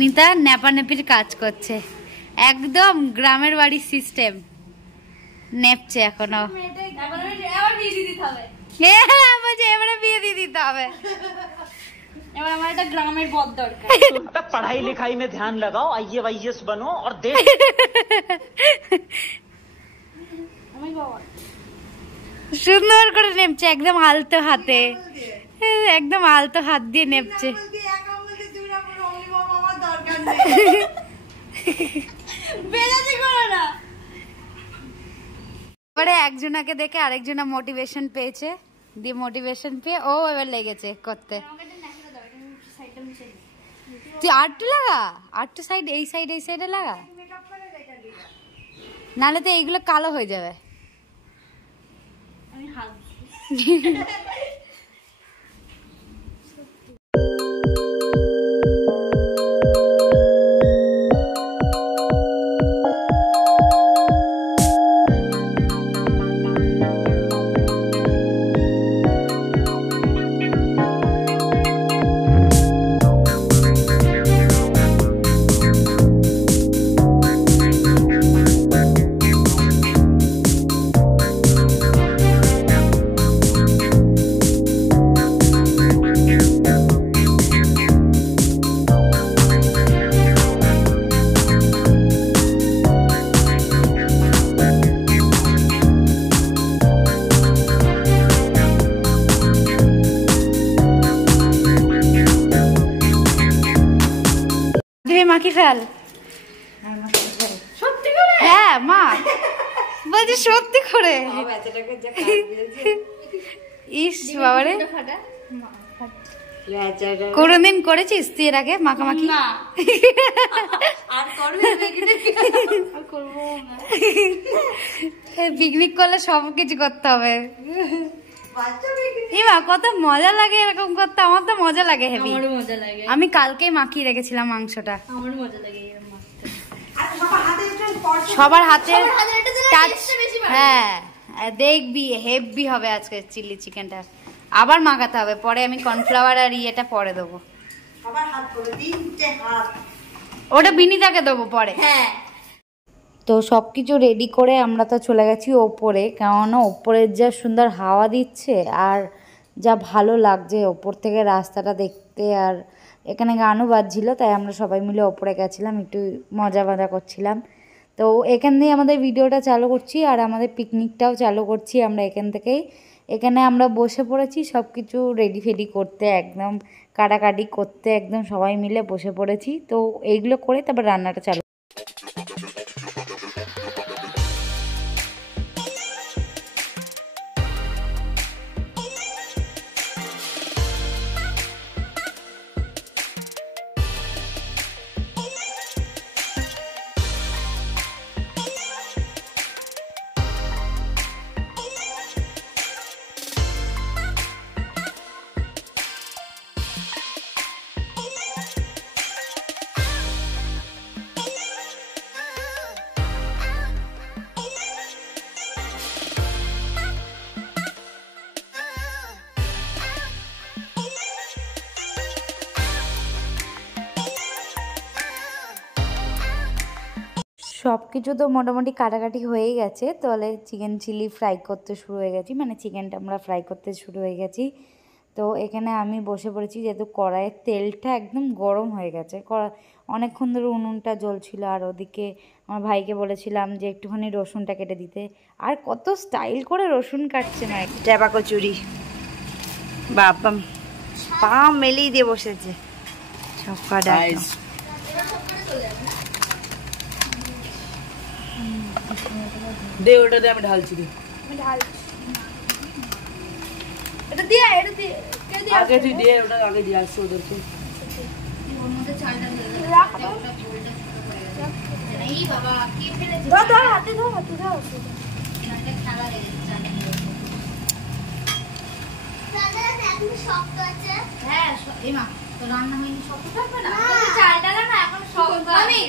নিতা নেপানেপির কাজ করছে, একদম গ্রামের বাড়ির সিস্টেম। নেপছে এখনো, এবারে বিয়ে দিয়ে দিতে হবে। এবার আমার একটা গ্রামের বদ দরকার। पढ़ाई लिखाई में ध्यान लगाओ, आईएएस बनो और देश। সুন্দর করে নেপছে, একদম আলতো হাতে, একদম আলতো হাত দিয়ে নেপছে। এবারে একজনাকে দেখে আরেকজনা মোটিভেশন পেয়েছে, দিয়ে মোটিভেশন পেয়ে ও এবার লেগেছে করতে। তুই আর্ট লাগা, আর্ট সাইড, এই সাইডে লাগা, নাহলে তো এইগুলো কালো হয়ে যাবে। মাখি ফেল, সত্যি করে? হ্যাঁ মা বলছি সত্যি করে। ইস বাবারে, কোনদিন করেছিস তুই এর আগে মাখামাখি? পিকনিক করলে সবকিছু করতে হবে। কত মজা লাগে এরকম করতে, আমার তো মজা লাগে হেভি। আমি কালকেই মাখিয়ে রেখেছিলাম মাংসটা। সবার হাতে হ্যাঁ, দেখবি হেভি হবে আজকে চিলি চিকেনটা। আবার মাখাতে হবে, পরে আমি কর্নফ্লাওয়ার আর ইয়েটা পরে দেবো, ওটা বিনিতাকে দেবো পরে। হ্যাঁ, তো সবকিছু রেডি করে আমরা তো চলে গেছি ওপরে, কেননা ওপরের যা সুন্দর হাওয়া দিচ্ছে আর যা ভালো লাগছে ওপর থেকে রাস্তাটা দেখতে, আর এখানে গানও বাজছিল, তাই আমরা সবাই মিলে ওপরে গেছিলাম, একটু মজা করছিলাম। তো এখান দিয়ে আমাদের ভিডিওটা চালু করছি আর আমাদের পিকনিকটাও চালু করছি আমরা এখান থেকেই। এখানে আমরা বসে পড়েছি সব কিছু রেডি ফেডি করতে, একদম কাটাকাটি করতে, একদম সবাই মিলে বসে পড়েছি। তো এইগুলো করে তারপর রান্নাটা চালু। সব কিছু তো মোটামুটি কাটাকাটি হয়ে গেছে, তাহলে চিকেন চিলি ফ্রাই করতে শুরু হয়ে গেছি, মানে চিকেনটা আমরা ফ্রাই করতে শুরু হয়ে গেছি। তো এখানে আমি বসে পড়েছি, যেহেতু কড়াইয়ের তেলটা একদম গরম হয়ে গেছে, অনেকক্ষণ ধরে উনুনটা জ্বলছিল। আর ওদিকে আমার ভাইকে বলেছিলাম যে একটুখানি রসুনটা কেটে দিতে, আর কত স্টাইল করে রসুন কাটছে না, চাপা কচুরি বাবা পা মেলেই দিয়ে বসেছে সবকা ডাল। দে ওটা দে, আমি ঢালছি। দে এটা দিয়ে, এটা দিয়ে আগে তুই দে, ওটা আগে দিয়ে আসছে ওদেরকে। ওর মধ্যে চালটা দিয়ে রাখ, ওটা ঝোলটা ছোট হয়ে গেছে। এই বাবা কি ফেলেছিস? ধর ধর হাতে ধর, হাতে ধর, এটা খেলা লেগেছে চালটা। চালটা এখন শক্ত আছে। হ্যাঁ এই মা তো রান্না হয়নি, শক্ত থাকবে না? চালটা না এখন শক্ত আছে,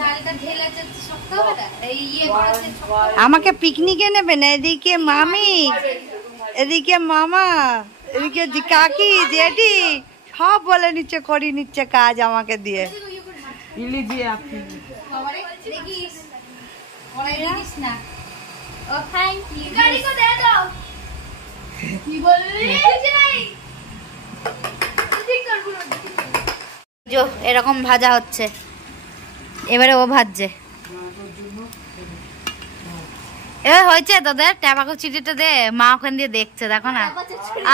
চালটা ঢেলেছে শক্ত হবে না। এই ইয়ে করেছে শক্ত। আমাকে পিকনিকে নেবে না, এদিকে মামি, এদিকে মামা, এদিকে কাকি, জেঠি, সব বলে নিচ্ছে, করি নিচ্ছে কাজ আমাকে দিয়ে। लीजिए आप এরকম ভাজা হচ্ছে, এবারে ও ভাজছে। এবার হয়েছে তোদের ট্যাবাকো চিটিটা দে, মা ওখান দিয়ে দেখছে, দেখো না।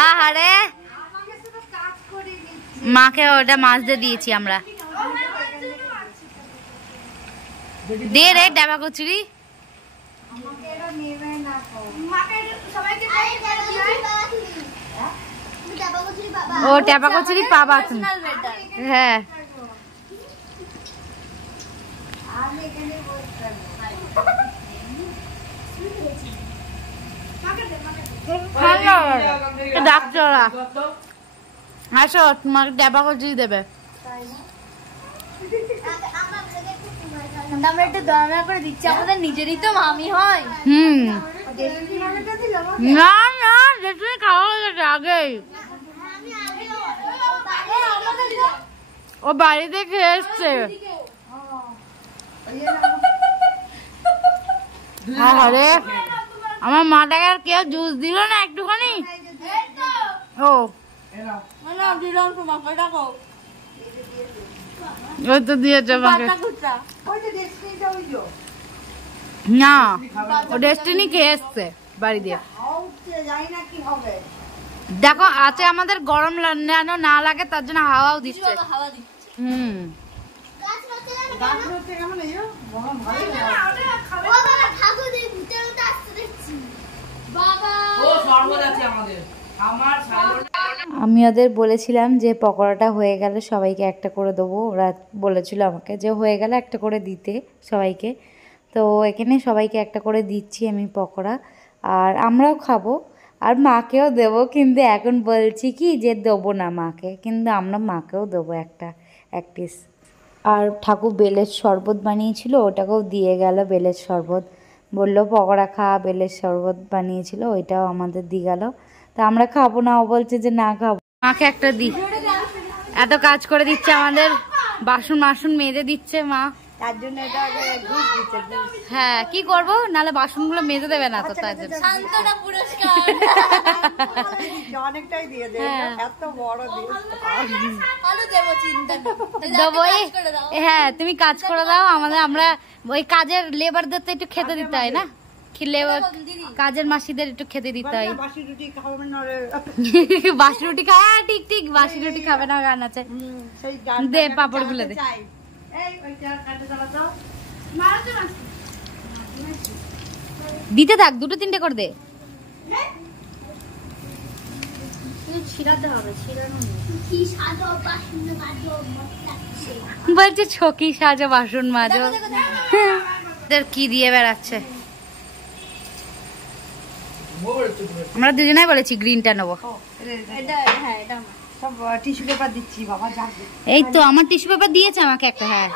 আহারে মাকে ওটা মাছ দিয়ে দিয়েছি আমরা। দে রে ট্যাবাকো চিড়ি। ও ট্যাবাকো চিড়ি পাবা তুমি? হ্যাঁ ডাকছে ওরা, আসো তোমাকে ট্যাবাকো চিড়ি দেবে। আমরা একটু দরকার করে দিচ্ছি, আমাদের নিজেরই তো মামি হয়। না না যেটুকু খাওয়া হয়ে গেছে আগেই, ও বাড়িতে খেয়ে এসছে। আরে আমার মাটাকে আর কেউ জুস দিল না একটুখানি? ও ওই তো দিয়েছে আমাকে। না ও ডেস্টিনি খেয়ে এসছে বাড়ি দিয়ে। দেখো আছে আমাদের গরম যেন না লাগে তার জন্য হাওয়াও দিচ্ছে। আমি ওদের বলেছিলাম যে পকোড়াটা হয়ে গেলে সবাইকে একটা করে দেবো, ওরা বলেছিল আমাকে যে হয়ে গেলে একটা করে দিতে সবাইকে। তো এখানে সবাইকে একটা করে দিচ্ছি আমি পকোড়া, আর আমরাও খাবো আর মাকেও দেবো, কিন্তু এখন বলছি কি যে দেবো না মাকে, কিন্তু আমরা মাকেও দেবো এক পিস। আর ঠাকুর বেলের শরবত বানিয়েছিল, ওটাকেও দিয়ে গেল বেলের শরবত, বললো পকোড়া খা, বেলের শরবত বানিয়েছিল ওইটাও আমাদের দিয়ে গেল। তা আমরা খাবো না, ও বলছে যে না খাবো। মাকে একটা দি, এত কাজ করে দিচ্ছে আমাদের, বাসন মেজে দিচ্ছে মা, তার জন্য এটা দুধ দিচ্ছে। হ্যাঁ কি করবো, নাহলে বাসনগুলো মেজে দেবে না তো, তার জন্য শান্তনা পুরস্কার অনেকটাই দিয়ে দেবে, এত বড় হ্যাঁ তুমি কাজ করে দাও আমাদের, আমরা ওই কাজের লেবারদের তো একটু খেতে দিতে হয় না, কাজের মাসিদের একটু খেতে দিতে হয়। বাসি রুটি খায়, হ্যাঁ ঠিক বাসি রুটি খাবে না, গান আছে। দে পাপড় গুলো দে, দিতে থাক, 2-3টে করে দে। বলছে ছকি সাজো বাসন মাজো, কি দিয়ে বেড়াচ্ছে। আমরা দুজনেই বলেছি গ্রিনটা নেবো। টিস্যু পেপার দিচ্ছি বাবা, এই তো আমার টিস্যু পেপার দিয়েছে আমাকে একটা। হ্যাঁ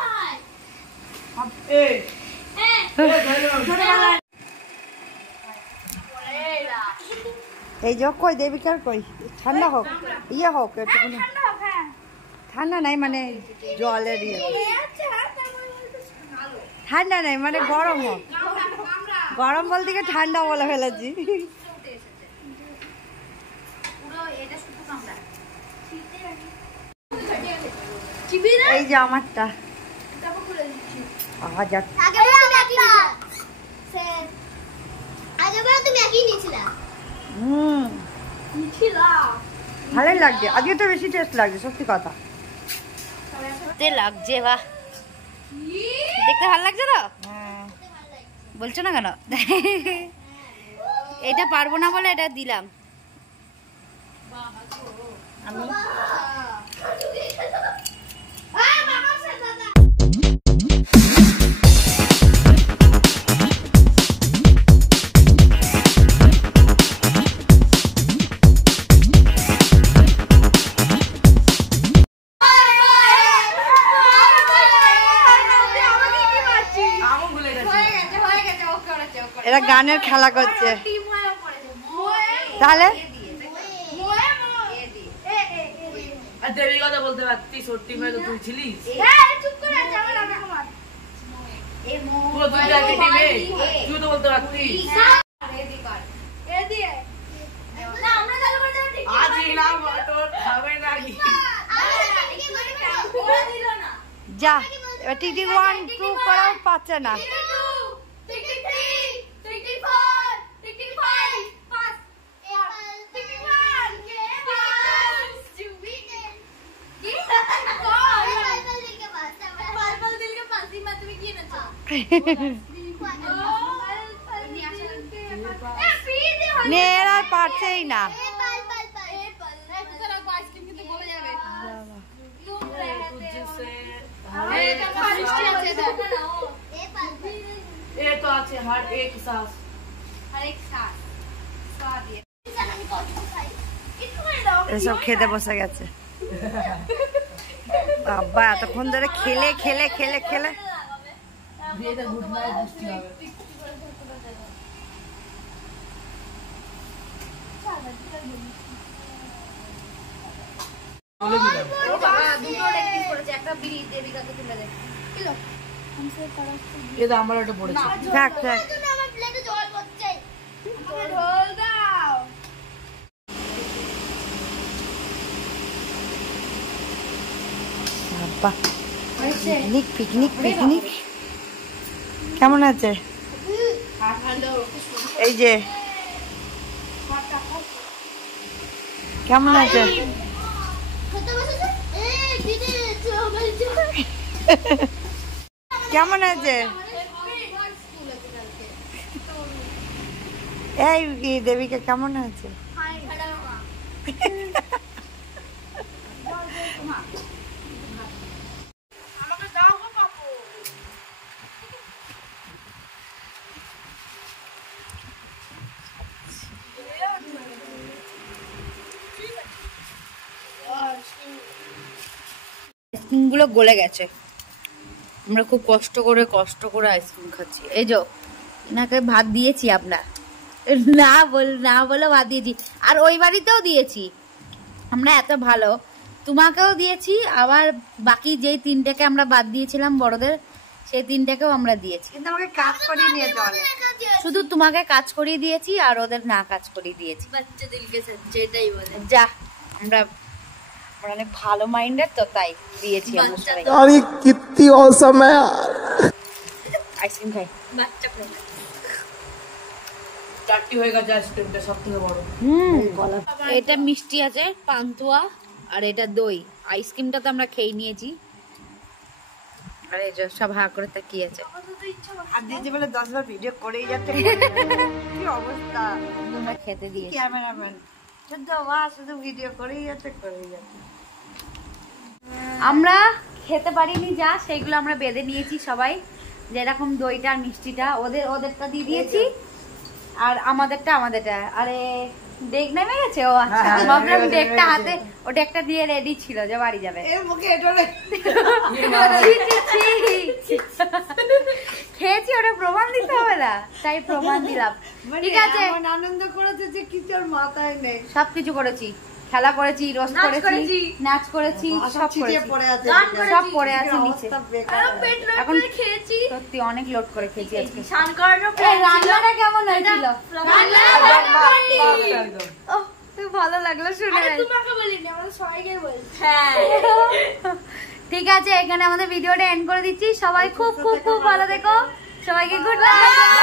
এই যে কই দেবিকার কই ঠান্ডা হোক, ইয়ে হোক একটুখানি ঠান্ডা নাই, মানে জলের ইয়ে ঠান্ডা নাই, মানে গরম হোক। গরম বলতে গিয়ে ঠান্ডা বলে ফেলেছি। এই যে আমারটা ভালোই লাগছে, আজকে তো বেশি টেস্ট লাগছে সত্যি কথা। লাগছে বাহ, দেখতে ভালো লাগছে তো, বলছো না কেন? এটা পারবো না বলে এটা দিলাম। এরা গানের খেলা করছে, তাহলে বলতে পারতি সত্যি ভাই তো তুই ছিলিস চুপ করে আছে আমার আমার পুরো তুই যাবি টিমে তুই তো বলতে পারতি রেডি কর রেডি না আমরা চালু করে দেব ঠিক আজ না মটর খাবে নাকি দিল না যা এবার টিক 1 2 করাও পাচ্ছে না নে এরা পারছেই না ये तो আছে हर एक सांस এসব খেতে বসে গেছে বাবা এতক্ষণ ধরে খেলে খেলে খেলে খেলে বিয়েটা গুড নাইট বৃষ্টি হবে এটা আমার একটা পড়েছে থাক থাক বাবা পিকনিক পিকনিক পিকনিক কেমন আছে এই যে কেমন আছে কেমন আছে এই দেবিকা কেমন আছে আইসক্রিমগুলো গলে গেছে আমরা খুব কষ্ট করে আইসক্রিম খাচ্ছি এই যে এনাকে ভাত দিয়েছি আমরা না বলে ভাত দিয়েছি আর ওই বাড়িতেও দিয়েছি আমরা এত ভালো তোমাকেও দিয়েছি আবার বাকি যেই 3টাকে আমরা বাদ দিয়েছিলাম বড়দের সেই 3টাকেও আমরা দিয়েছি কিন্তু আমাকে কাজ করিয়ে নিয়ে চলে শুধু তোমাকে কাজ করিয়ে দিয়েছি আর ওদের না কাজ করিয়ে দিয়েছি বাচ্চা দিলকে যেটাই বলে যা আমরা অনেক ভালো মাইন্ডের তো তাই দিয়েছি আমরা সবাই अरे कितनी औसम है यार আইসক্রিম খাই বাচ্চা প্রেম চারটি হয়ে গেছে আইসক্রিমটা সব থেকে বড় এটা মিষ্টি আছে পান্তুয়া আর এটা দই আইসক্রিমটা তো আমরা খেয়ে নিয়েছি আর এই যে সব হা করে তাকিয়ে আছে আর দিদি বলে 10 বার ভিডিও করেই যাচ্ছে কি অবস্থা তোমরা খেতে দিয়েছি ক্যামেরাম্যান শুধু ভিডিও করেই যাচ্ছে আমরা খেতে পারিনি যা সেগুলো আমরা বেঁধে নিয়েছি সবাই যেরকম দইটা আর মিষ্টিটা ওদেরটা দিয়ে দিয়েছি আর আমাদেরটা আরে ডেক নেমে গেছে ও আচ্ছা ভাবলাম ডেকটা হাতে ওটা একটা দিয়ে রেডি ছিল যে বাড়ি যাবে এর মুখে এটা খেয়েছি ওটা প্রমাণ দিতে হবে না তাই প্রমাণ দিলাম ঠিক আছে আনন্দ করেছে যে কিছু আর মাথায় নেই সবকিছু করেছি খেলা করেছি রোস্ট করেছি নাচ করেছি সব করেছি পড়ে আছে সব পড়ে আছে নিচে পেট লোড এখন করে খেয়েছি সত্যি অনেক লোড করে খেয়েছি আজকে স্নান করানো এই রান্নাটা কেমন হয়েছিল একদম ওহ খুব ভালো লাগলো শুনে তোমাকে বলিনি আমাদের সবাইকে বলছি হ্যাঁ ঠিক আছে এখানে আমাদের ভিডিওটা এন্ড করে দিচ্ছি সবাই খুব খুব খুব ভালো থেকো সবাইকে গুড নাইট